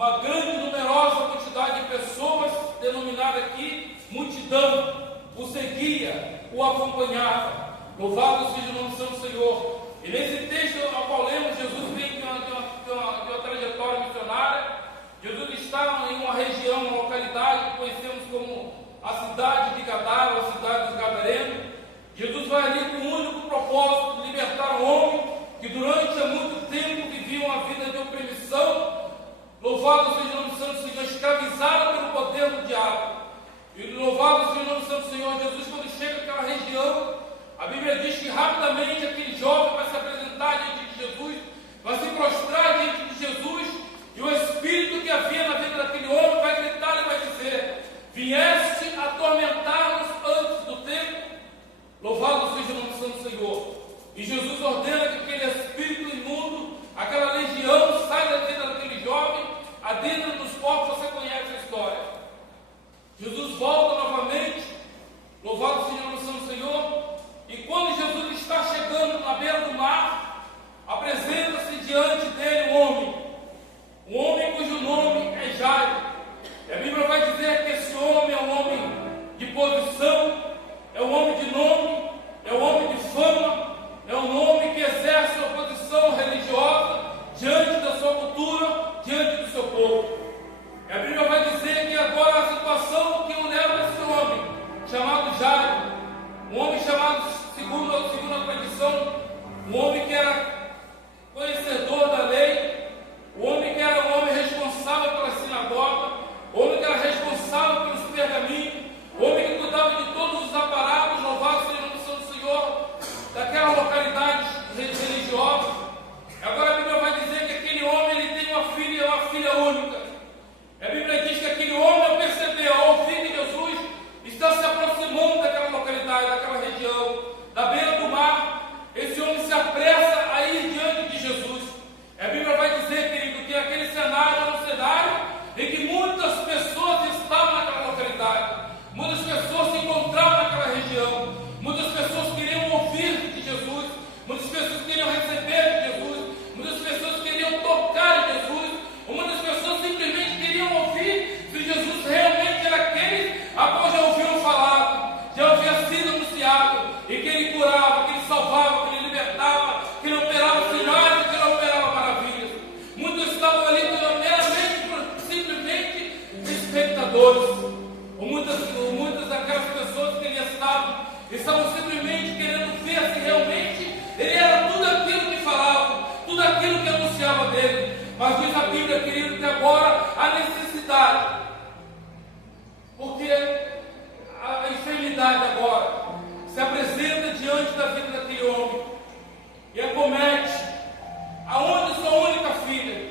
uma grande, numerosa quantidade de pessoas, denominada aqui multidão, o seguia, o acompanhava. Louvado seja o nome do Santo Senhor. E nesse texto ao qual lemos, Jesus vem de uma trajetória missionária. Jesus está em uma região, uma localidade que conhecemos como a cidade de Gadara, ou a cidade dos Gadarenos. Jesus vai ali com o único propósito de libertar um homem que durante muito tempo vivia uma vida de opressão. Louvado seja o nome do Santo Senhor, escravizado pelo poder do diabo. E louvado seja o nome do Santo Senhor. Jesus, quando chega naquela região, a Bíblia diz que rapidamente aquele jovem vai se apresentar diante de Jesus, vai se prostrar diante de Jesus, e o Espírito que havia na vida daquele homem vai gritar e vai dizer: vieste atormentar-nos antes do tempo. Louvado seja o nome do Santo Senhor. E Jesus ordena que aquele espírito imundo, aquela legião, saia da vida daquele jovem, adentra nos corpos. Você conhece a história. Jesus volta novamente, louvado seja o nome do Santo Senhor. E quando Jesus está chegando na beira do mar, apresenta-se diante dele um homem cujo nome é Jairo. E a Bíblia vai dizer que esse homem é um homem de posição, é um homem de nome, é um homem de fama, é um homem que exerce uma posição religiosa diante da sua cultura, diante do seu povo. E a Bíblia vai dizer que agora a situação que o leva a esse homem, chamado Jairo, um homem chamado, segundo a tradição, um homem que era conhecedor da lei, um homem que era um homem responsável pela sinagoga, um homem que era responsável pelos pergaminhos, um homem que cuidava de todos os aparatos, louvado seja o nome do Santo Senhor, daquela localidade religiosa. Agora a Bíblia vai dizer que aquele homem ele tem uma filha única. A Bíblia diz que aquele homem, ao perceber, ao ouvir que Jesus está se aproximando daquela localidade, daquela região, da beira do mar, esse homem se apressa a ir diante de Jesus. A Bíblia vai dizer, querido, que aquele cenário era um cenário em que muitas pessoas estavam naquela localidade, muitas pessoas se encontravam naquela região, muitas pessoas queriam ouvir de Jesus, muitas pessoas queriam receber de Jesus, muitas pessoas queriam tocar em Jesus, muitas pessoas simplesmente queriam ouvir se Jesus realmente era aquele a qual já ouviram falar, já havia sido anunciado, e que ele curava, que ele salvava, que ele libertava, que ele operava sinais, que ele operava maravilhas. Muitos estavam ali meramente, simplesmente espectadores, ou muitas daquelas pessoas que ali estavam simplesmente querendo ver se realmente ele era tudo aquilo que falava, tudo aquilo que anunciava dele. Mas diz a Bíblia, querido, que agora a necessidade, porque a enfermidade agora se apresenta diante da vida daquele homem e acomete aonde sua única filha,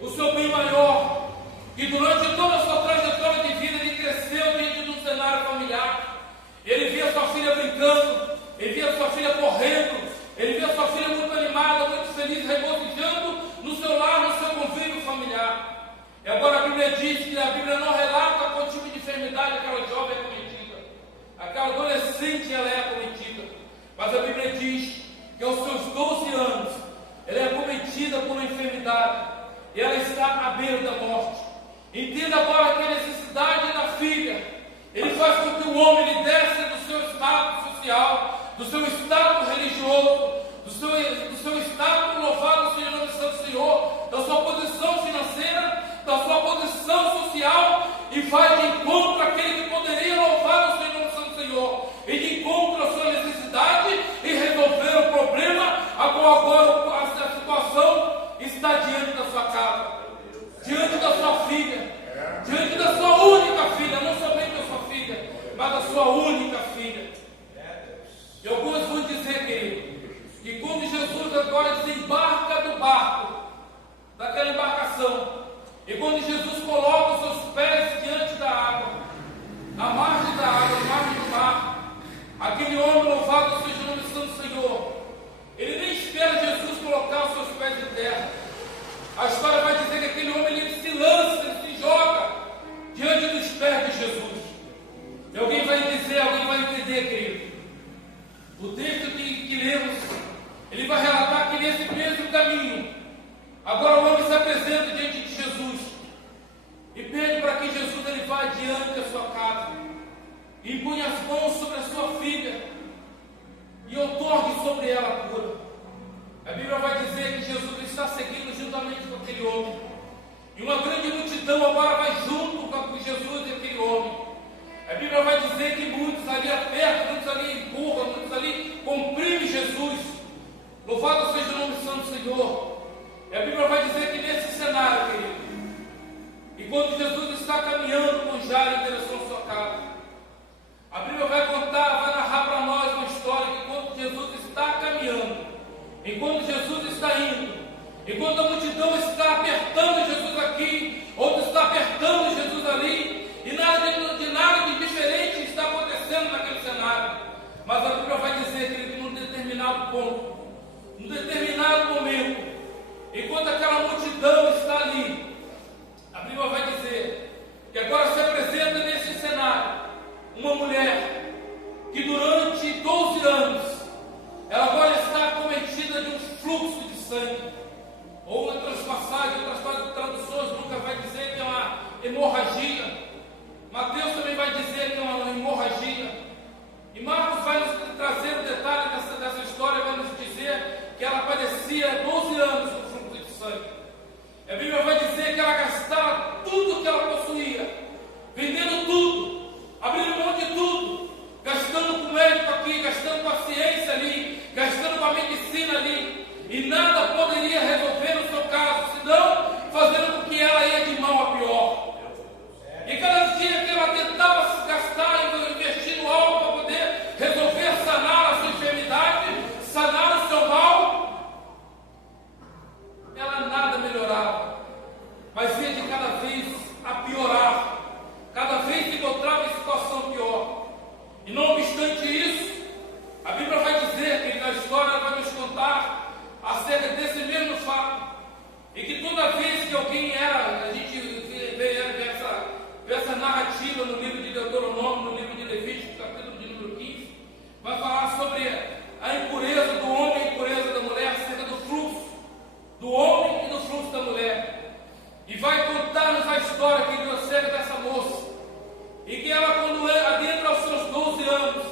o seu bem maior, que durante toda a sua trajetória de vida ele cresceu diante de um cenário familiar. Ele via sua filha brincando, ele via sua filha correndo, ele via sua filha muito animada, muito feliz, regozijando no seu lar, no seu convívio familiar. E agora a Bíblia diz que a Bíblia não relata qual tipo de enfermidade aquela jovem é cometida, aquela adolescente ela é cometida, mas a Bíblia diz que aos seus 12 anos ela é cometida por uma enfermidade e ela está à beira da morte. Entenda agora que a necessidade da filha, ele faz com que o homem ele desce do seu estado social, do seu estado religioso, do seu estado, louvado seja o nome do Santo Senhor, da sua posição financeira, da sua posição social, e vai de encontro àquele que poderia louvar o Senhor do Santo Senhor, e de encontro à sua necessidade e resolver o problema, a qual agora a situação está diante da sua casa, diante da sua filha, diante da sua única filha, não somente da sua filha, mas da sua única filha. E alguns vão dizer, querido, que quando Jesus agora desembarca do barco, daquela embarcação, e quando Jesus coloca os seus pés diante da água, na margem da água, na margem do mar, aquele homem, louvado seja o nome do Santo Senhor, ele nem espera Jesus colocar os seus pés em terra. A história vai dizer que aquele homem ele se lança, ele se joga diante dos pés de Jesus. E alguém vai entender, querido, o texto que lemos, ele vai relatar que nesse mesmo caminho, agora o homem se apresenta diante de Jesus, mãos sobre a sua filha e outorgue sobre ela a cura. A Bíblia vai dizer que Jesus está seguindo juntamente com aquele homem. E uma grande multidão agora vai junto com Jesus e aquele homem. A Bíblia vai dizer que muitos ali apertam, muitos ali empurram, muitos ali comprimem Jesus. Louvado seja o nome santo do Senhor. E a Bíblia vai dizer que nesse cenário, querido, e quando Jesus está caminhando com Jairo em direção à sua casa, a Bíblia vai contar, vai narrar para nós uma história que quando Jesus está caminhando, enquanto Jesus está indo, enquanto a multidão está apertando Jesus aqui, outros está apertando Jesus ali, e nada de diferente está acontecendo naquele cenário. Mas a Bíblia vai dizer que num determinado ponto, num determinado momento, enquanto aquela multidão está ali, a Bíblia vai dizer que agora se apresenta nesse cenário uma mulher que durante 12 anos ela agora está acometida de um fluxo de sangue, ou em outras passagens, outras traduções, Lucas vai dizer que é uma hemorragia, Mateus também vai dizer que é uma hemorragia, e Marcos vai nos trazer o detalhe dessa história, vai nos dizer que ela padecia 12 anos com fluxo de sangue. A Bíblia vai dizer que ela gastava tudo que ela possuía, vendendo tudo, abrindo mão de tudo, gastando com o médico aqui, gastando com a ciência ali, gastando com a medicina ali, e nada poderia resolver no seu caso, senão fazendo com que ela ia de mal a pior. E cada dia que ela tentava se gastar e investir no algo para poder resolver, sanar a sua enfermidade, sanar o seu mal, ela nada melhorava, mas ia de cada vez a piorar, cada vez se encontrava em situação pior. E não obstante isso, a Bíblia vai dizer que na história vai nos contar acerca desse mesmo fato, e que toda vez que alguém a gente vê essa narrativa no livro de Deuteronômio, no livro de Levítico, capítulo de número 15, vai falar sobre a impureza do homem e a impureza da mulher, acerca do fluxo do homem e do fluxo da mulher, e vai contar-nos a história que deu acerca dessa moça, e que ela, quando adentra aos seus 12 anos,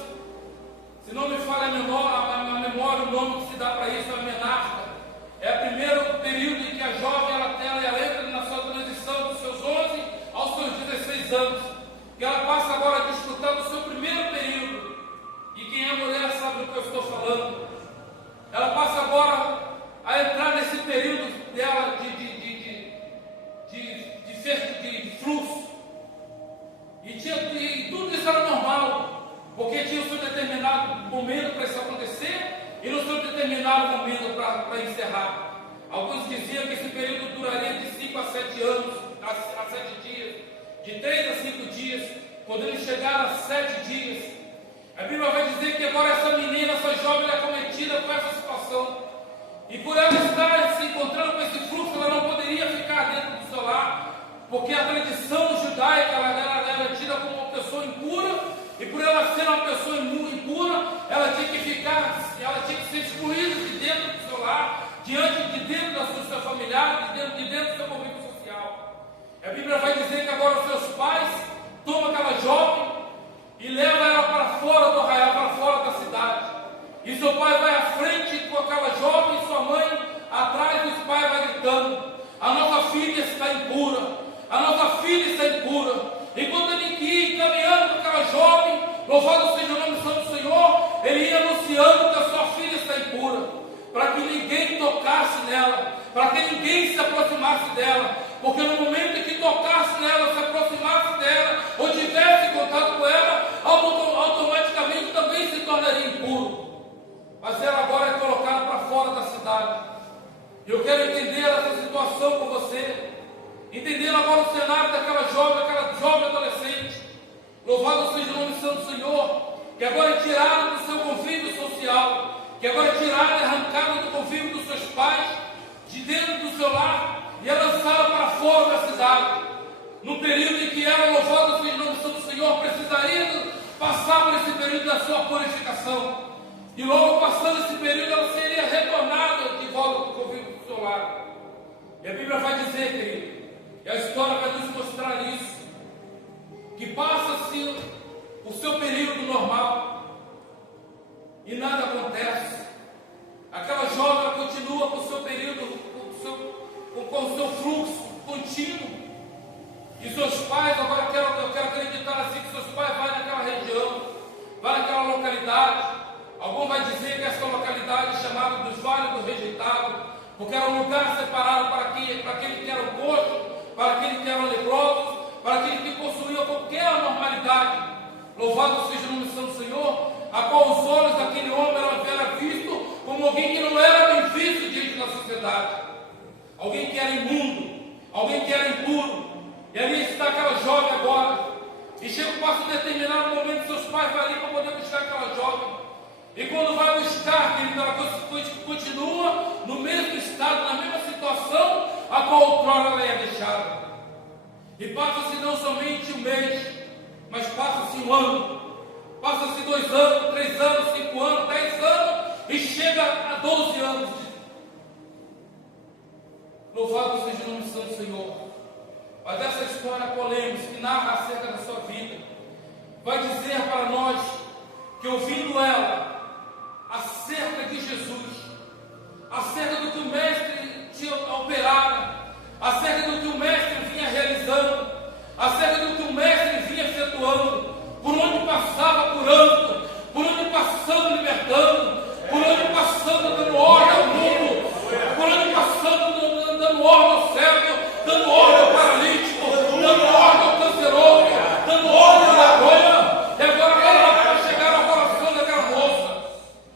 se não me falha a memória, o nome que se dá para isso é a menarca. É o primeiro período em que a jovem ela entra na sua transição dos seus 11 aos seus 16 anos, que ela passa agora a desfrutar do seu primeiro período. E quem é mulher sabe do que eu estou falando. Ela passa agora a entrar nesse período dela de fluxo. E tudo isso era normal, porque tinha o seu determinado momento para isso acontecer e no seu determinado momento para encerrar. Alguns diziam que esse período duraria de 5 a 7 anos, a 7 dias, de 3 a 5 dias, podendo chegar a 7 dias. A Bíblia vai dizer que agora essa menina, essa jovem, é cometida com essa situação, e por ela estar se encontrando com esse fluxo, ela não poderia ficar dentro do seu lar, porque a tradição judaica ela era tida como uma pessoa impura, e por ela ser uma pessoa impura, ela tinha que ser excluída de dentro do seu lar, de dentro do seu familiar, de dentro do seu convívio social. A Bíblia vai dizer que agora os seus pais tomam aquela jovem e levam ela para fora do arraial, para fora da cidade. E seu pai vai à frente com aquela jovem e sua mãe atrás, e os pais vai gritando: a nossa filha está impura, a nossa filha está impura. Enquanto ele ia caminhando com aquela jovem, louvado seja o nome do Senhor, ele ia anunciando que a sua filha está impura, para que ninguém tocasse nela, para que ninguém se aproximasse dela, porque no momento em que tocasse nela, se aproximasse dela, ou tivesse contato com ela, automaticamente também se tornaria impuro. Mas ela agora é colocada para fora da cidade. Eu quero entender essa situação com você, entendendo agora o cenário daquela jovem adolescente. Louvado seja o nome santo do Senhor, que agora é tirada do seu convívio social, que agora é tirada e arrancada do convívio dos seus pais, de dentro do seu lar, e é lançada para fora da cidade, no período em que ela, louvado seja o nome santo do Senhor, precisaria passar por esse período da sua purificação. E logo passando esse período, ela seria retornada de volta para o convívio do seu lar. E a Bíblia vai dizer, querido, e a história vai nos mostrar isso, que passa-se o seu período normal e nada acontece. Aquela jovem continua com o seu período, com o seu fluxo contínuo. E seus pais, agora eu quero acreditar assim, que seus pais vão naquela região, vão naquela localidade. Algum vai dizer que essa localidade é chamada dos Vales do Rejeitado, porque era um lugar separado para aquele que era o coxo, para aquele que era o leproso, para aquele que possuía qualquer normalidade. Louvado seja o nome do Santo Senhor, a qual os olhos daquele homem eram vistos como alguém que não era bem visto diante da sociedade, alguém que era imundo, alguém que era impuro. E ali está aquela jovem agora, e chega um determinado momento, seus pais vão ali para poder buscar aquela jovem, e quando vai buscar, querido, ela continua no mesmo estado, na mesma situação a qual outrora ela é deixada. E passa-se não somente um mês, mas passa-se um ano, passa-se 2 anos, 3 anos, 5 anos, 10 anos, e chega a 12 anos. Louvado seja o nome do Santo Senhor. Mas essa história polêmica que narra acerca da sua vida, vai dizer para nós que, ouvindo ela acerca de Jesus, acerca do que o Mestre tinha operado, acerca do que o Mestre vinha realizando, acerca do que o Mestre vinha efetuando, por onde passava curando, por onde passando libertando, por onde passando dando ordem ao mundo, por onde passando dando ordem ao cego, dando ordem ao paralítico, dando ordem ao canceroso, dando ordem à lagoa. E agora ela vai chegar ao coração daquela moça,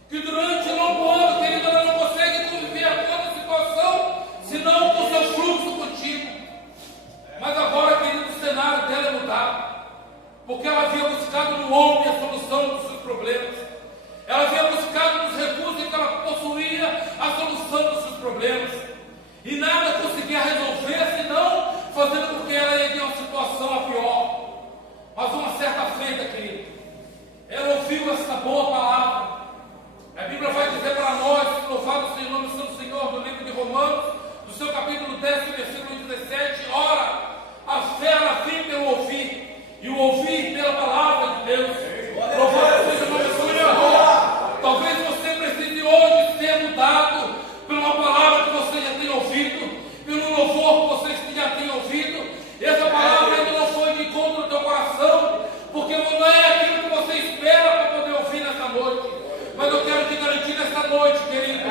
que durante um longo ano, querida, ela não consegue conviver a toda a situação, senão com o seu fluxo contínuo. Mas agora, querido, o cenário dela é mudado, porque ela havia buscado no homem a solução dos seus problemas. Ela havia buscado nos recursos que ela possuía a solução dos seus problemas. E nada conseguia resolver, senão fazendo com que ela ia de uma situação a pior. Mas uma certa feita, querido, ela ouviu essa boa palavra. A Bíblia vai dizer para nós, louvado seja o nome do Santo Senhor, no livro de Romanos, no seu capítulo 10, versículo 17, ora, a fé ela vem pelo ouvir, e o ouvir pela palavra de Deus. Louvado seja o nome do Senhor. Talvez você precise hoje ser mudado por uma palavra que você já tem ouvido, pelo louvor que você já tem ouvido. Essa palavra ainda não foi de encontro ao teu coração, porque não é aquilo que você espera para poder ouvir nessa noite. Mas eu quero te garantir nessa noite, querido,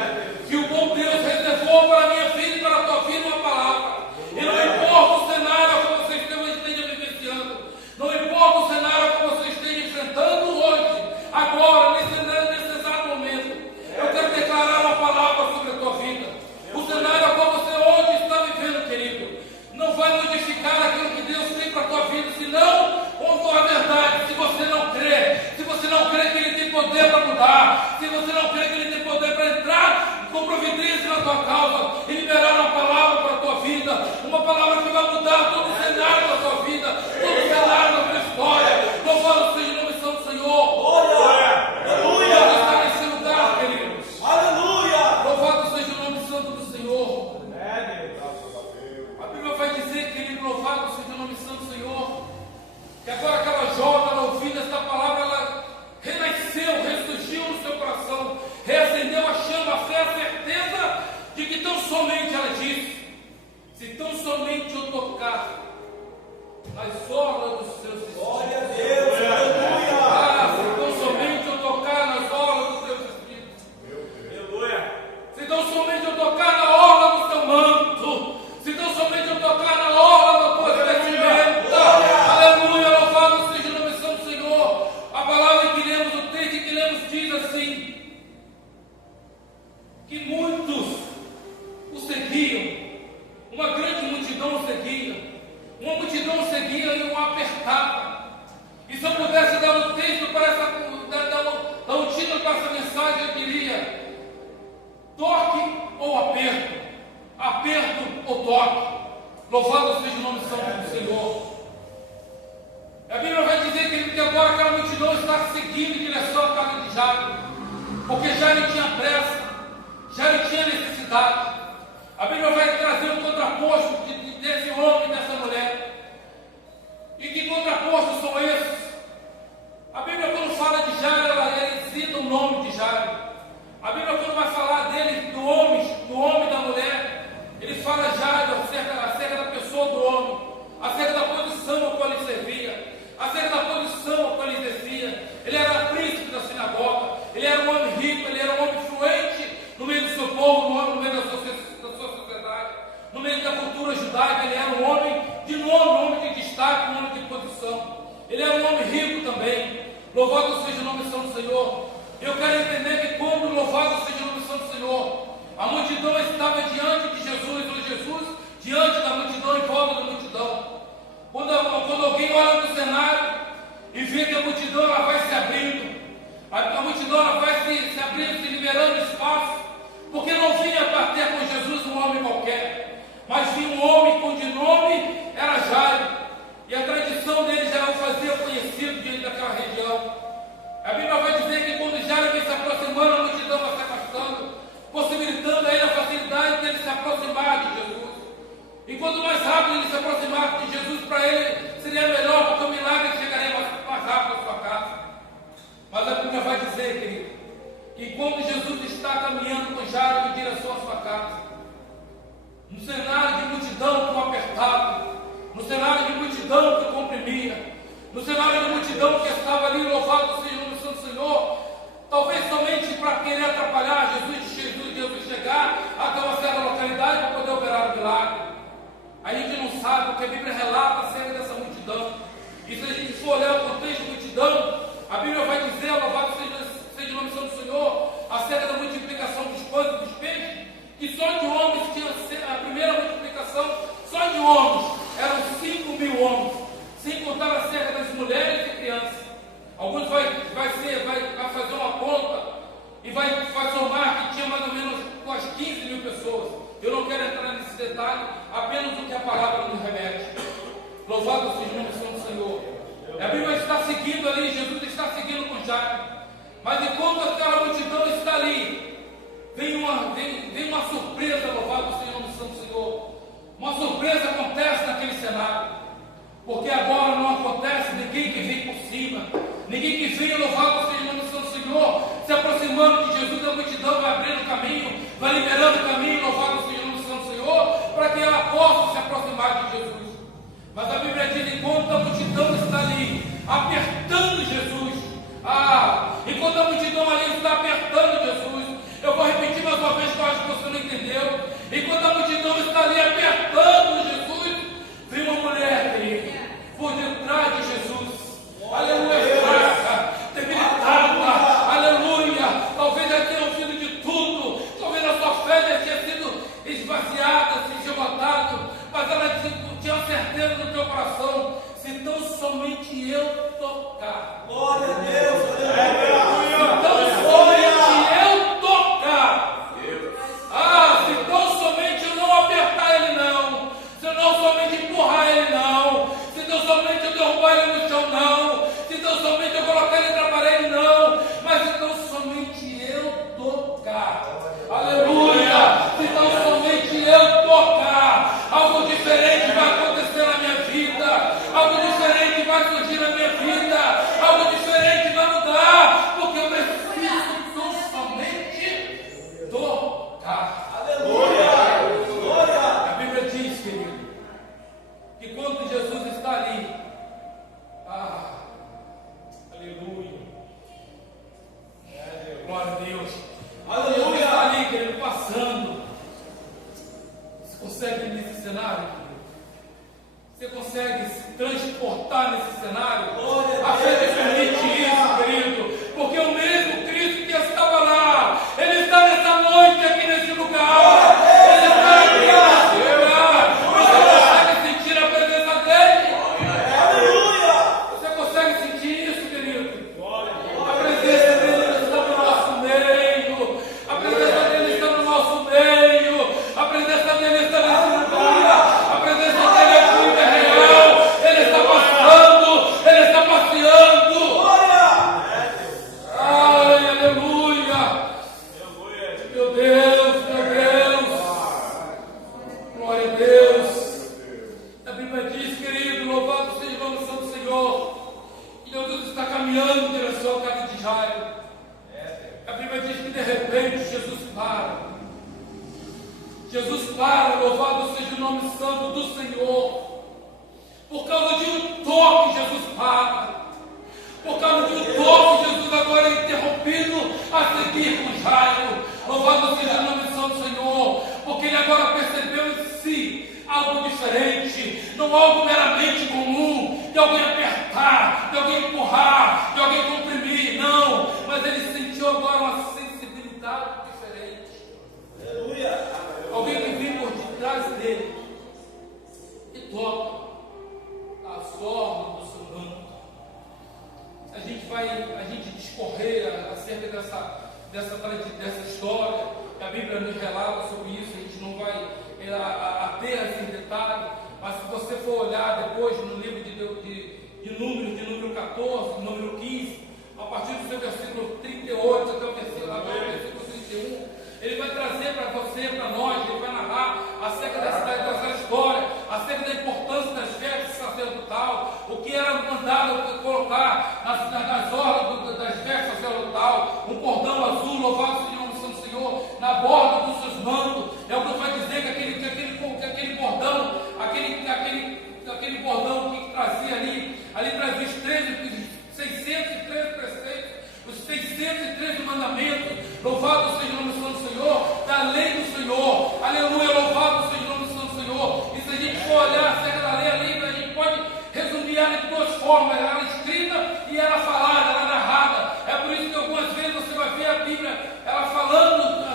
que o bom Deus reservou para a minha vida e para a tua vida uma palavra. E não importa o cenário que você esteja vivenciando, não importa o cenário que você esteja enfrentando hoje, agora, nesse exato momento, eu quero declarar uma palavra sobre a tua vida. O cenário a qual você hoje está vivendo, querido, não vai modificar aquilo que Deus tem para a tua vida, senão, com a verdade, se você não crê que Ele tem poder para mudar, se você não crê que Ele tem poder para entrar com providência na tua causa e liberar uma palavra para a tua vida, uma palavra que vai mudar todo o cenário da tua vida, todo o cenário da tua história. Louvado seja o nome do Santo Senhor. Aleluia! Deus está nesse lugar, queridos. Aleluia! Louvado seja o nome santo do Senhor. A Bíblia vai dizer, querido, louvado seja o nome santo do Senhor, que agora aquela jovem, ela ouvindo esta palavra, ela renasceu, ressurgiu no seu coração, reacendeu a chama, a fé, a certeza de que tão somente ela disse: se tão somente eu tocar nas orlas dos seus vestidos. Glória a Deus, aleluia! Ah, se tão somente eu tocar nas orlas dos seus vestidos. Aleluia! Se tão somente eu tocar na orla do seu manto, se tão somente eu tocar na orla da tua vestimenta. Aleluia! Louvado seja o nome do Santo Senhor. A palavra que lemos, o texto que lemos diz assim, que muitos o seguiam, uma grande multidão o seguia, uma multidão o seguia e o apertava. E se eu pudesse dar um texto para dar um título para essa mensagem, eu diria: toque ou aperto, aperto ou toque. Louvado seja o nome santo do Senhor. A Bíblia vai dizer que agora aquela multidão está seguindo em direção à casa de Jairo, porque Jairo tinha pressa, Jairo tinha necessidade. A Bíblia vai trazer um contraposto desse homem e dessa mulher. E que contrapostos são esses? A Bíblia para Jairo acerca da pessoa do homem, acerca da posição a qual ele servia, acerca da posição a qual ele exercia. Ele era príncipe da sinagoga, ele era um homem rico, ele era um homem influente no meio do seu povo, no meio da sua sociedade, no meio da cultura judaica. Ele era um homem de nome, um homem de destaque, um homem de posição. Ele era um homem rico também. Louvado seja o nome do Santo Senhor. Eu quero entender que quando louvado seja o nome do Santo Senhor, a multidão estava diante de Jesus, ou Jesus diante da multidão, em volta da multidão. Quando alguém olha para o cenário e vê que a multidão ela vai se abrindo, a multidão ela vai se abrindo, se liberando espaço, porque não vinha bater com Jesus um homem qualquer, mas vinha um homem cujo nome era Jairo, e a tradição dele já o fazia conhecido diante daquela região. A Bíblia vai dizer que quando Jairo vem se aproximando, a multidão vai se afastando, possibilitando a ele a facilidade de ele se aproximar de Jesus. E quanto mais rápido ele se aproximar de Jesus, para ele seria melhor, porque o milagre chegaria mais rápido à sua casa. Mas a Bíblia vai dizer, querido, que quando Jesus está caminhando com Jairo em direção à sua casa, no cenário de multidão que o apertava, no cenário de multidão que o comprimia, no cenário de multidão que estava ali, louvado seja o nome do Santo Senhor, talvez somente para querer atrapalhar Jesus chegar até uma certa localidade para poder operar o milagre. A gente não sabe, porque a Bíblia relata acerca dessa multidão. E se a gente for olhar o contexto da multidão, a Bíblia vai dizer, louvado seja o nome do Santo Senhor, acerca da multiplicação dos pães e dos peixes, que só de homens tinha a primeira multiplicação, só de homens, eram 5.000 homens, sem contar acerca das mulheres e crianças. Alguns vai fazer uma conta e vai somar que tinha mais ou menos umas 15.000 pessoas. Eu não quero entrar nesse detalhe, apenas o que a palavra nos remete. Louvado seja o nome do Senhor. A Bíblia está seguindo ali, Jesus está seguindo com Jairo. Mas enquanto aquela multidão está ali, vem uma surpresa, louvado seja o nome do Senhor. Uma surpresa acontece naquele cenário. Porque agora não acontece ninguém que vem por cima, ninguém que vem, louvado seja o nome do Santo Senhor, se aproximando de Jesus. A multidão vai abrindo caminho, vai liberando caminho, louvado seja o nome do Santo Senhor, para que ela possa se aproximar de Jesus. Mas a Bíblia diz, enquanto a multidão está ali, apertando Jesus, enquanto a multidão ali está apertando Jesus, eu vou repetir mais uma vez, que eu acho que você não entendeu. Enquanto a multidão está ali apertando Jesus, vem uma mulher, querido, por detrás de Jesus, aleluia, fraca, debilitada, aleluia, talvez já tenha ouvido de tudo, talvez a sua fé já tenha sido esvaziada, se esgotado, mas ela tinha certeza no teu coração, se tão somente eu tocar, glória a Deus, aleluia, se tão somente eu tocar, se tão somente eu não apertar ele não, se não somente empurrar ele não, se não somente eu derrubar ele no chão não, se não somente eu colocar ele na parede não, mas se não somente eu tocar, aleluia, se não somente eu tocar, algo diferente vai acontecer na minha vida, algo diferente vai surgir na minha vida, algo diferente vai mudar, porque eu preciso tão somente tocar, aleluia. A Bíblia diz, querido, que quando Jesus está ali, aleluia, glória a Deus, aleluia, Jesus está ali, querido, passando. Você consegue ir nesse cenário, querido? Você consegue se transportar nesse cenário? A fé te permite isso, querido, porque o mesmo Cristo que estava lá, Ele está nessa noite aqui nesse lugar, Ele está aqui nesse lugar. Você consegue sentir a presença dEle? Aleluia! Você consegue sentir isso, querido? A presença dEle está no nosso meio, a presença dEle está no nosso meio, a presença dEle está nesse lugar, a presença dEle é pura, é real, Ele está passando, Ele está passeando. fala. Por causa de um toque, Jesus agora é interrompido a seguir com Jairo. Louvado seja o nome do Santo Senhor, porque ele agora percebeu em si algo diferente, não algo meramente comum, de alguém apertar, de alguém empurrar, de alguém comprimir, não, mas ele sentiu agora uma sensibilidade diferente. Aleluia! Alguém que vem por detrás dele e toca as orlas do seu manto. A gente discorrer acerca dessa história, que a Bíblia nos relata sobre isso, a gente não vai ater esse detalhe, mas se você for olhar depois no livro de número 14, número 15, a partir do seu versículo 38 até o versículo 31, ele vai trazer para você, para nós, ele vai narrar acerca dessa história, acerca da importância das vestes sacerdotal, o que era mandado colocar nas orlas das vestes sacerdotal, um cordão azul, louvado seja o nome do Santo Senhor, na borda dos seus mantos. É o que vai dizer que aquele cordão, aquele cordão que trazia ali trazia os 613 preceitos, os 613 mandamentos. Louvado seja o nome do Santo Senhor, da lei do Senhor. Aleluia, louvado seja o nome do Santo Senhor. E se a gente for olhar acerca da lei, a gente pode resumir ela de duas formas: ela escrita e ela falada, ela narrada. É por isso que algumas vezes você vai ver a Bíblia, ela falando,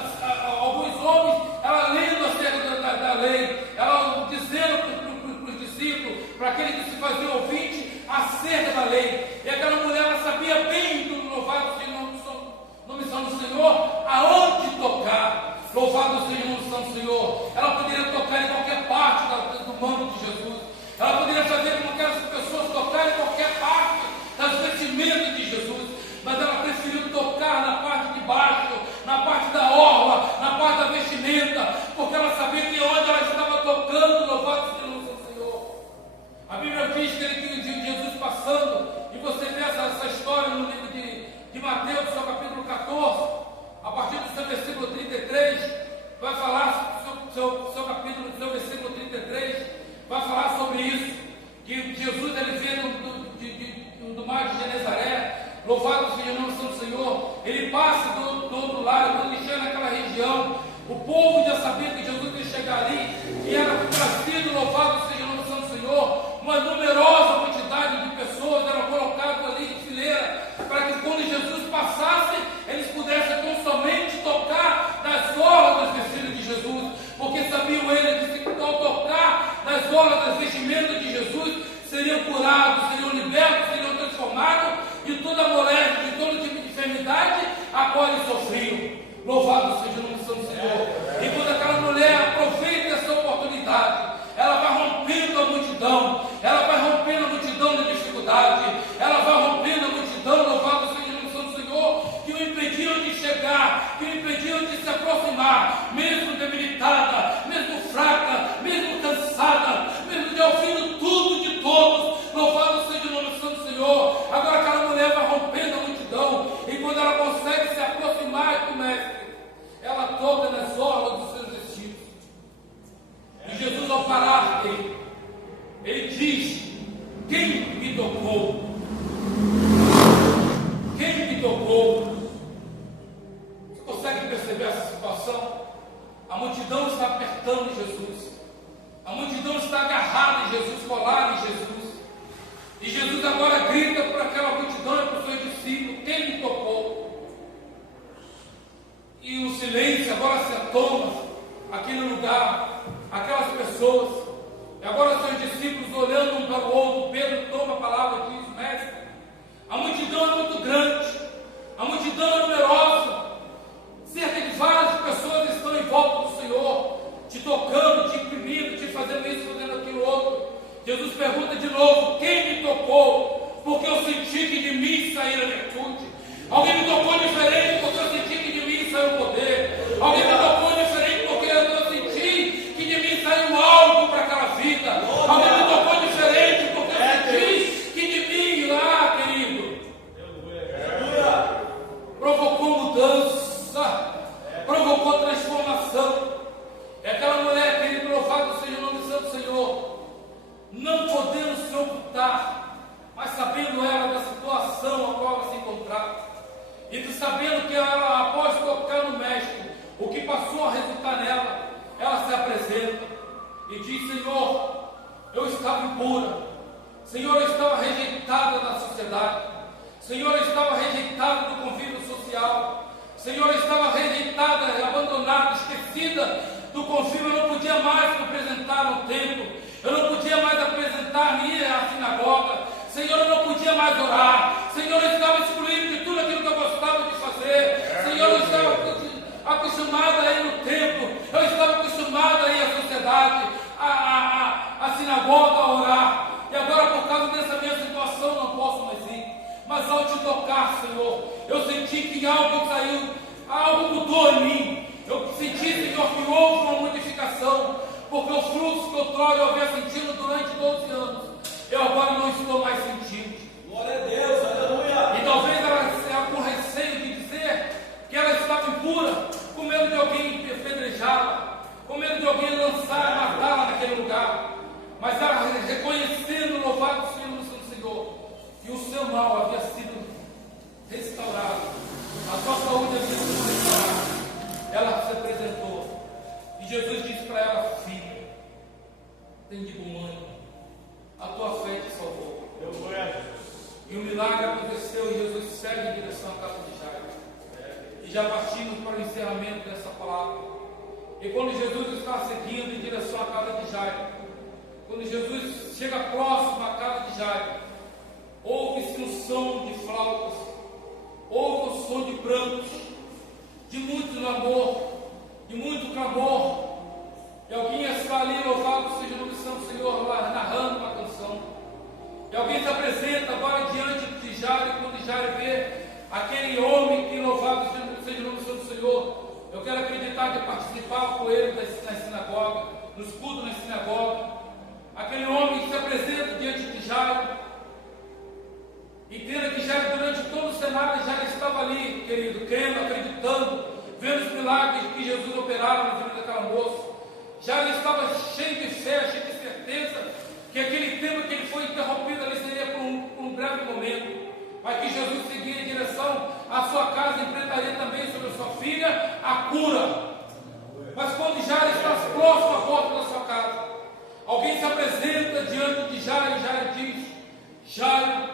alguns homens, ela lendo acerca da lei, ela dizendo para os discípulos, para aquele que se fazia ouvinte, acerca da lei. E aquela mulher, ela sabia bem do louvado seja o nome do Senhor, aonde tocar. Louvado seja o nome do Santo Senhor. Ela poderia tocar em qualquer parte do manto de Jesus. Ela poderia fazer com que aquelas pessoas tocarem em qualquer parte das vestimentas de Jesus, mas ela preferiu tocar na parte de baixo, na parte da orla, na parte da vestimenta, porque ela sabia que onde ela estava tocando, louvado seja o nome do Senhor. A Bíblia diz que ele viu Jesus passando, e você vê essa história no livro de Mateus, seu capítulo 14, a partir do seu versículo 33, vai falar, seu capítulo, do seu versículo 33, vai falar sobre isso, que Jesus ele veio do mar de Genezaré, louvado seja o nome do Santo Senhor, ele passa do outro lado, quando ele chega naquela região, o povo já sabia que Jesus ia chegar ali, e era trazido, louvado seja o nome do Santo Senhor, uma numerosa quantidade de pessoas eram colocadas ali em fileira, para que quando Jesus passasse, eles pudessem tão somente tocar nas orlas das vestimentas de Jesus, porque sabiam eles que se ao tocar nas orlas das vestimentas de Jesus, seriam curados, seriam libertos, seriam transformados de toda moléstia, de todo tipo de enfermidade a qual eles sofriam. Louvado seja o nome do Santo Senhor. E quando aquela mulher aproveita essa oportunidade, ela vai rompendo a multidão, ela vai rompendo a multidão da dificuldade, ela vai rompendo a multidão, louvado seja o nome do Santo Senhor, que o impediam de chegar, que o impediam de se aproximar, mesmo debilitada, mesmo fraca, mesmo cansada, mesmo de ouvindo tudo de todos, louvado seja o nome do Santo Senhor. Agora aquela mulher vai rompendo a multidão, e quando ela consegue se aproximar do Mestre, ela toca nas orlas dos seus vestidos. E Jesus, ao parar dele, ele diz: quem me tocou? Quem me tocou? Você consegue perceber essa situação? A multidão está apertando Jesus, a multidão está agarrada em Jesus, colada em Jesus, e Jesus agora grita para aquela multidão e para os seus discípulos: quem me tocou? E o silêncio agora se toma aquele lugar, aquelas pessoas. E agora seus discípulos olhando um para o outro, Pedro toma a palavra e diz: mestre, a multidão é muito grande, a multidão é numerosa, cerca de várias pessoas estão em volta do Senhor, te tocando, te imprimindo, te fazendo isso, fazendo aquilo outro. Jesus pergunta de novo: quem me tocou? Porque eu senti que de mim saíra a virtude. Alguém me tocou diferente porque eu senti que de mim saiu o poder. Alguém me tocou diferente porque eu senti que de mim saiu algo para aquela vida. Alguém me tocou diferente porque eu senti que de mim, lá, querido, provocou mudança, provocou transformação. É aquela mulher, querido, louvado seja o nome do Santo Senhor, não podendo se ocultar, mas sabendo Senhor, eu estava impura, Senhor, eu estava rejeitada na sociedade, Senhor, eu estava rejeitada do convívio social, Senhor, eu estava rejeitada, abandonada, esquecida do convívio. Eu não podia mais me apresentar no templo, eu não podia mais apresentar-me ir à sinagoga, Senhor, eu não podia mais orar, Senhor, eu estava excluído de tudo aquilo que eu gostava de fazer, Senhor, eu estava acostumada a ir no templo, eu estava acostumada a ir à sociedade, à sinagoga, a orar, e agora por causa dessa minha situação não posso mais ir. Mas ao te tocar, Senhor, eu senti que algo saiu, algo mudou em mim. Eu senti, Senhor, que houve uma modificação, porque o fluxo que outrora eu havia sentido durante 12 anos, eu agora não estou mais sentindo. Glória a Deus, aleluia. E talvez ela com receio de dizer que ela estava impura, com medo de alguém apedrejá-la, com medo de alguém lançar, matá-la naquele lugar. Mas ela reconhecendo, louvado seja o nome do Senhor, que o seu mal havia sido restaurado, a sua saúde havia sido restaurada. Ela se apresentou e Jesus disse para ela: filha, tem de bom ânimo, a tua fé te salvou. E o milagre aconteceu e Jesus segue em direção à casa de Jairo. E já partimos para o encerramento dessa palavra. E quando Jesus está seguindo em direção à casa de Jairo, quando Jesus chega próximo à casa de Jairo, ouve-se um som de flautas, ouve um som de prantos, de muito clamor, de muito clamor. E alguém está ali, louvado seja o nome do Santo Senhor, lá narrando uma canção. E alguém se apresenta agora diante de Jairo, e quando Jairo vê aquele homem que, louvado seja o nome do Santo Senhor, eu quero acreditar que participava com ele na sinagoga, nos cultos na sinagoga. Aquele homem que se apresenta diante de Jairo, e crendo que Jairo, durante todo o cenário, já estava ali, querido, crendo, acreditando, vendo os milagres que Jesus operava na vida daquela moça. Jairo estava cheio de fé, cheio de certeza que aquele tempo que ele foi interrompido ali seria por um breve momento, mas que Jesus seguia em direção à sua casa e enfrentaria também sobre a sua filha a cura. Mas quando Jairo está próximo à porta da sua casa, alguém se apresenta diante de Jairo, e Jairo diz: Jairo,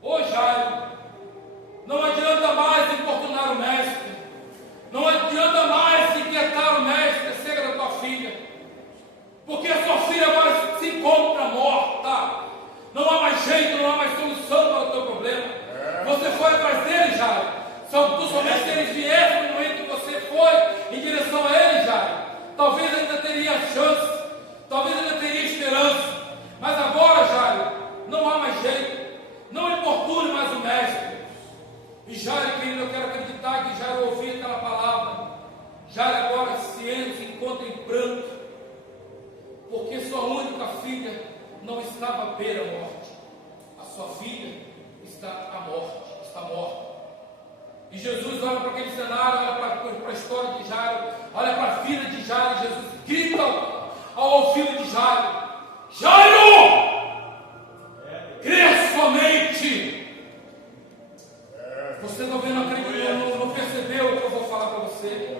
ô Jairo, não adianta mais importunar o mestre, não adianta mais inquietar o mestre acerca da tua filha, porque a sua filha agora se encontra morta, não há mais jeito, não há mais solução para o teu problema. Você foi atrás dele, Jairo, somente se eles viessem no momento que você foi em direção a ele, Jairo, talvez ainda teria chance, talvez ainda teria esperança, mas agora, Jairo, não há mais jeito, não importune mais o mestre. E Jairo, querido, eu quero acreditar que Jairo ouviu aquela palavra. Jairo agora se encontra em pranto, porque sua única filha não estava à beira da morte, a sua filha está à morte, está morta. E Jesus olha para aquele cenário, olha para a história de Jairo, olha para a filha de Jairo, e Jesus grita ao filho de Jairo: Jairo, crê somente. Você talvez não acreditou, não percebeu o que eu vou falar para você.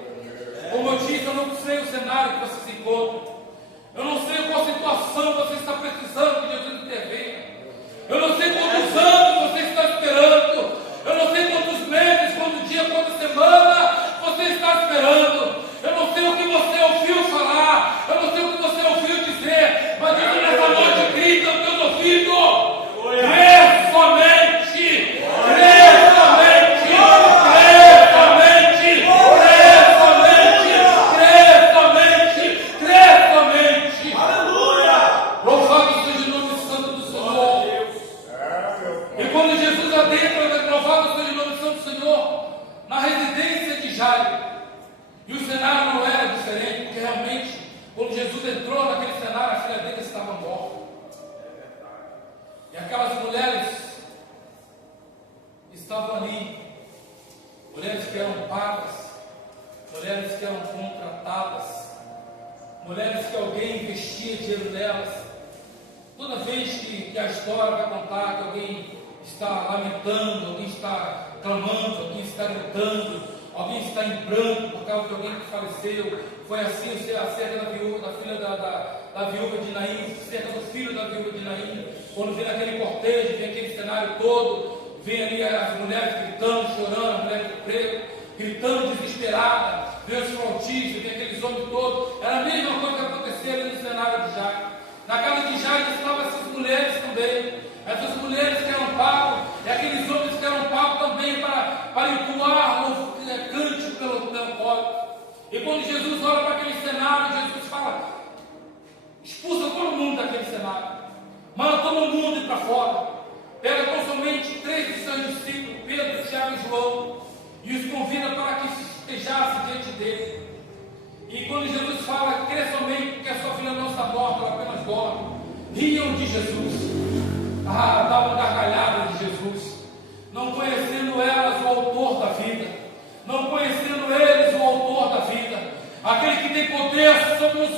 Como eu disse, eu não sei o cenário que você se encontra, eu não sei qual situação você está precisando que Jesus intervenha, eu não sei quantos anos você está esperando, eu não sei quantos meses, quantos dias, quantas semanas você está esperando, eu não sei o que você ouviu falar, eu não sei o que você ouviu dizer, mas Deus nessa noite grita no teu ouvido: crê somente, crê somente, crê somente, crê somente, crê somente, crê somente. Aleluia! Louvado seja o nome santo do Senhor. E quando Jesus adentra, louvado seja o nome santo do Senhor, na residência de Jairo, e o cenário não era diferente, porque realmente, quando Jesus entrou naquele cenário, a filha dele estava morta. E aquelas mulheres estavam ali, mulheres que eram pagas, mulheres que eram contratadas, mulheres que alguém investia dinheiro delas. Toda vez que a história vai contar que alguém está lamentando, alguém está clamando, alguém está gritando, alguém está em pranto por causa de alguém que faleceu, foi assim acerca da viúva, da filha da da viúva de Naim, cerca do filho da viúva de Naim, quando vem aquele cortejo, vem aquele cenário todo, vem ali as mulheres gritando, chorando, a mulher do preto, gritando desesperada, vem os flautistas, vem aqueles homens todos. Era a mesma coisa que acontecia ali no cenário de Jairo. Na casa de Jairo estavam essas mulheres também, essas mulheres que eram pago, e aqueles homens que eram pago também para entoar o cântico pelo coro. E quando Jesus olha para aquele cenário, Jesus fala: expulsa todo mundo daquele cenário, manda todo mundo ir para fora. Pega tão somente 3 de seus discípulos, Pedro, Tiago e João, e os convida para que se estejasse diante dele. E quando Jesus fala: crê somente que a sua filha não está morta, ela apenas dorme, riam de Jesus, davam gargalhada de Jesus, não conhecendo elas o autor da vida, não conhecendo eles o autor da vida, aquele que tem poder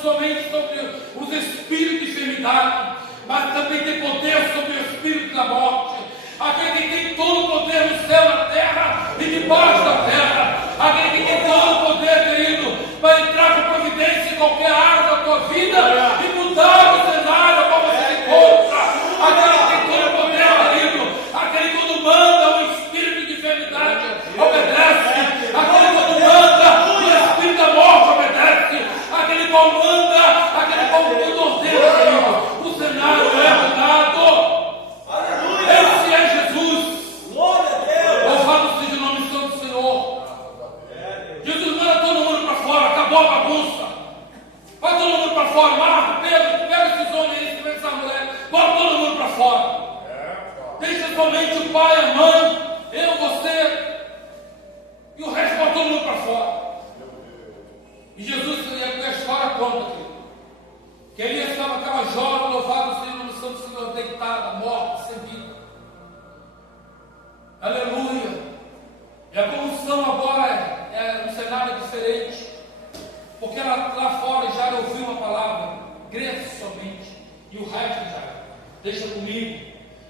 somente sobre os espíritos de enfermidade, mas também tem poder sobre o espírito da morte, aquele que tem todo o poder no céu, na terra e debaixo da terra, aquele que tem todo o poder, querido, para entrar com providência em qualquer área da tua vida e mudar o cenário como você se encontra, aquele que tem todo o poder, querido, aquele que quando manda o espírito de enfermidade obedece, aquele que quando manda o espírito da morte obedece, aquele que manda, aquele que ordena, querido, o cenário é mudado. Esse é Jesus. Louvado seja o nome santo do Senhor. Jesus manda todo mundo para fora, acabou a bagunça. Vai todo mundo para fora. Marco, Pedro, pega esses homens aí, pega essa mulher, bota todo mundo para fora. Deixa somente o pai, a mãe, eu, você, e o resto bota todo mundo para fora. E Jesus, a história conta que Elias estava aquela jovem, louvado seja o nome santo do Senhor, deitada, morta, sem vida. Aleluia. E a condução agora é um cenário diferente, porque lá fora já ouviu uma palavra: crê somente, e o resto já deixa comigo.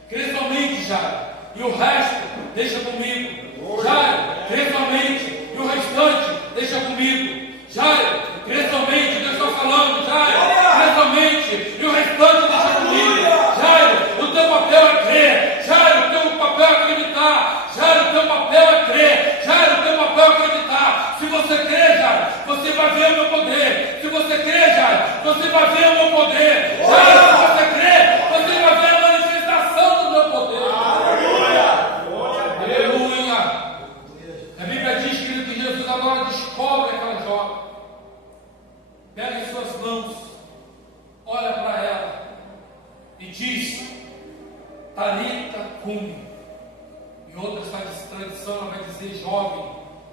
Crê somente, Jairo, e o resto deixa comigo. Jairo, crê somente, e o restante deixa comigo. Jairo, crê somente, Deus está falando. Jairo, crê somente, e o restante deixa comigo. Jairo, o teu papel é crer. Jairo, o teu papel é acreditar. Jairo, o teu papel é crer. Jairo, o teu papel é acreditar. Se você crer, Jairo, você vai ver o meu poder. Se você crer, Jairo, você vai ver o meu poder. Jairo, se você crer, você vai ver a manifestação do meu poder. Aleluia. A Bíblia diz, querido, que Jesus agora descobre aquela jovem, pega em suas mãos, olha para ela e diz: Talita cumi. Em outras tradições ela vai dizer: jovem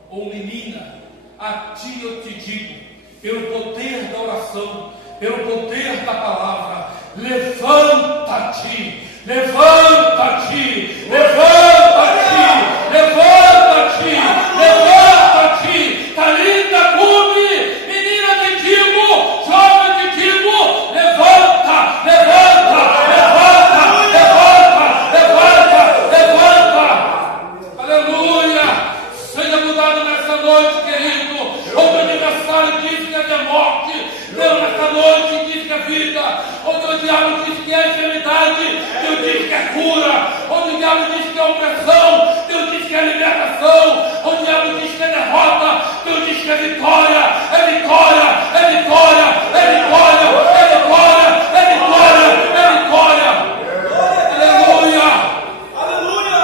ou menina, a ti eu te digo, pelo poder da oração, pelo poder da palavra, levanta-te, levanta-te, levanta-te, levanta-te, levanta-te, Talita cumi, menina te digo, jovem te digo, levanta, levanta, levanta, levanta, levanta, levanta. Aleluia. Seja mudado nessa noite, querido. Onde o aniversário diz que é morte, Deus nessa noite diz que é vida. Onde o diabo diz que é enfermidade, Deus diz que é cura. Onde o diabo diz que é opressão, Deus diz que é libertação. Onde o diabo diz que é derrota, Deus diz que é vitória. É vitória, é vitória, é vitória, é vitória, é vitória, é vitória. Aleluia. Aleluia.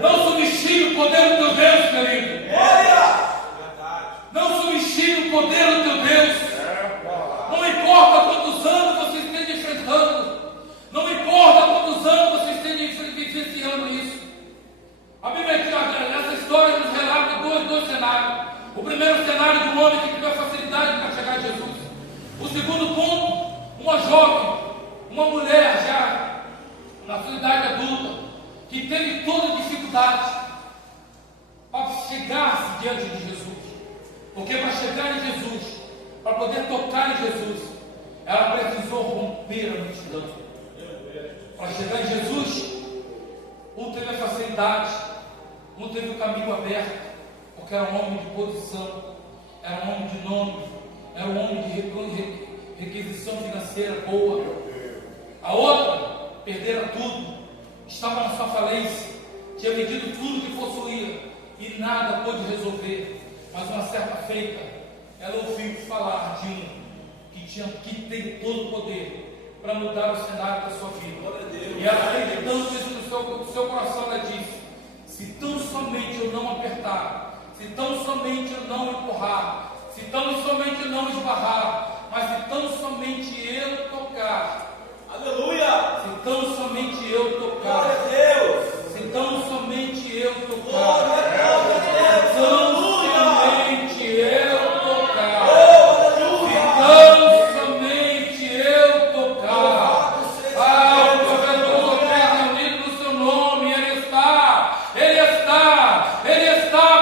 Não subestime o poder do teu Deus, querido. Não subestime o poder do teu Deus. Não importa quantos anos você esteja enfrentando, não importa quantos anos você esteja vivenciando isso. A Bíblia aqui, essa história nos relata dois cenários. O primeiro cenário de um homem que teve facilidade para chegar a Jesus. O segundo ponto, uma jovem, uma mulher já na sua idade adulta, que teve toda dificuldade para chegar-se diante de Jesus. Porque para chegar em Jesus, para poder tocar em Jesus, ela precisou romper a multidão. Para chegar em Jesus, um teve a facilidade, um teve o caminho aberto, porque era um homem de posição, era um homem de nome, era um homem de requisição financeira boa. A outra, perdera tudo, estava na sua falência, tinha vendido tudo que possuía e nada pôde resolver. Mas uma certa feita, ela ouviu falar de um que tem todo o poder para mudar o cenário da sua vida. E ela teve tanto isso no seu coração, ela disse: se tão somente eu não apertar, se tão somente eu não empurrar, se tão somente eu não esbarrar, mas se tão somente eu tocar, Aleluia! se tão somente eu tocar, Glória a Deus! se tão somente eu tocar, Glória a Deus! se tão Aleluia! somente eu tocar, Oh, aleluia! tão somente eu tocar. Ah, o provedor opera reunido no seu nome, Ele está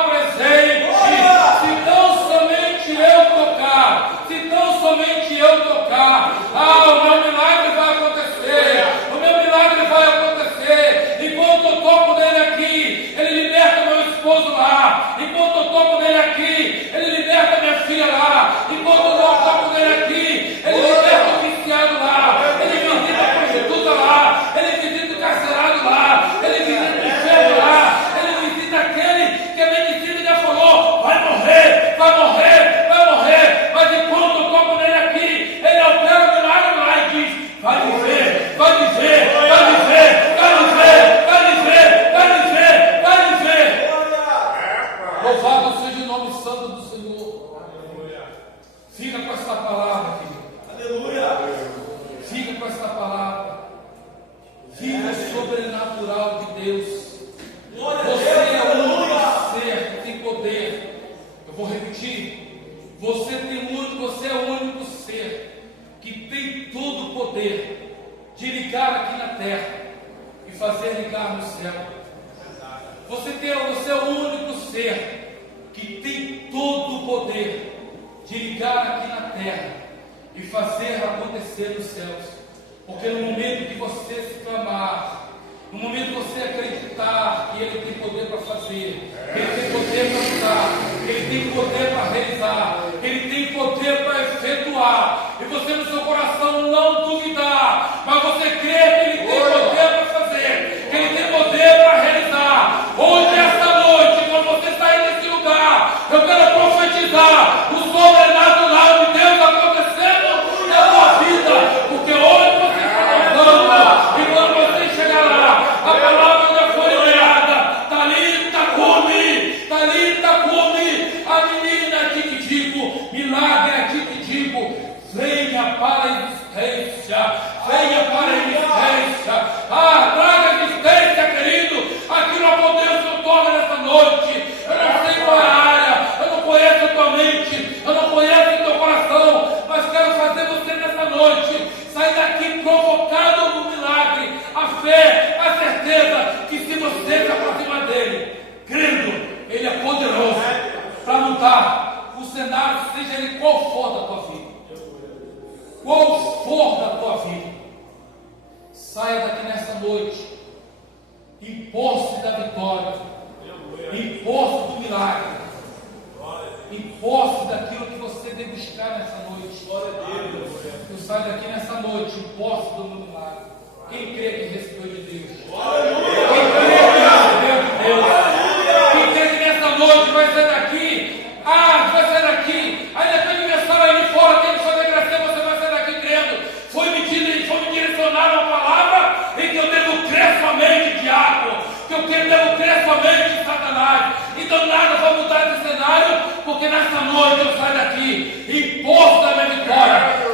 presente. Se tão somente eu tocar, se tão somente eu tocar, o meu milagre vai acontecer, o meu milagre vai acontecer. Enquanto eu toco nele aqui, Ele liberta meu esposo lá. Enquanto eu toco nele aqui, Ele liberta minha filha lá. Enquanto eu toco nele aqui, Ele liberta o viciado lá. Ele visita a prostituta lá. Ele visita o carcerado lá. Ele visita o enfermo lá. Ele visita aquele que a medicina já falou: vai morrer, vai morrer, vai morrer. Mas enquanto eu toco nele aqui, Ele opera o milagre lá e diz: vai viver, vai viver, vai viver, vai viver, vai viver, vai viver, vai viver. Louvado seja o nome santo do Senhor. Fica com essa palavra, querido. Aleluia! Fica com essa palavra. Viva o sobrenatural de Deus. Glória a Você Deus! é o Aleluia! único ser que tem poder. Eu vou repetir. Você é o único ser que tem todo o poder de ligar aqui na terra e fazer ligar no céu. Você é o único ser que tem todo o poder de ligar aqui na terra e fazer acontecer nos céus. Porque no momento que você se clamar, no momento que você acreditar que Ele tem poder para fazer, que Ele tem poder para usar, que Ele tem poder para realizar, que Ele tem poder para efetuar, e você no seu coração não duvidar, mas você crer que Ele tem poder para fazer, que Ele tem poder para realizar. Hoje, esta noite, quando você sair desse lugar, eu quero profetizar o sobrenatural de Deus acontecendo na sua vida, porque hoje você está louvando, e quando você chegar lá, a palavra já foi liberada. Talita cumi, a menina que te digo, milagre aqui te digo, venha para a existência, venha para a existência. Traga a existência, querido. Aqui no poder do seu toque nessa noite. Eu não sei qual é a área, eu não conheço a tua mente, eu não conheço o teu coração, mas quero fazer você nessa noite sair daqui provocado no milagre, a fé, a certeza que se você se aproxima dele, crendo, ele é poderoso para mudar o cenário, seja ele qual for da tua vida. Qual for da tua vida, saia daqui nessa noite em posse da vitória, em posse do milagre, em posse daquilo que você deve buscar nessa noite. Eu saio daqui nessa noite em posse do meu milagre. Quem crê que recebeu de Deus? Quem crê que recebeu de Deus? Quem crê que nessa noite vai sair daqui? Vai sair daqui. Aí depois de começar aí de fora, tem que fazer crescer, você vai sair daqui crendo. Foi me direcionada uma palavra em que eu devo crer somente, diabo. Que eu devo crer somente, Satanás. Então nada vai mudar esse cenário, porque nessa noite eu saio daqui em posse da minha vitória.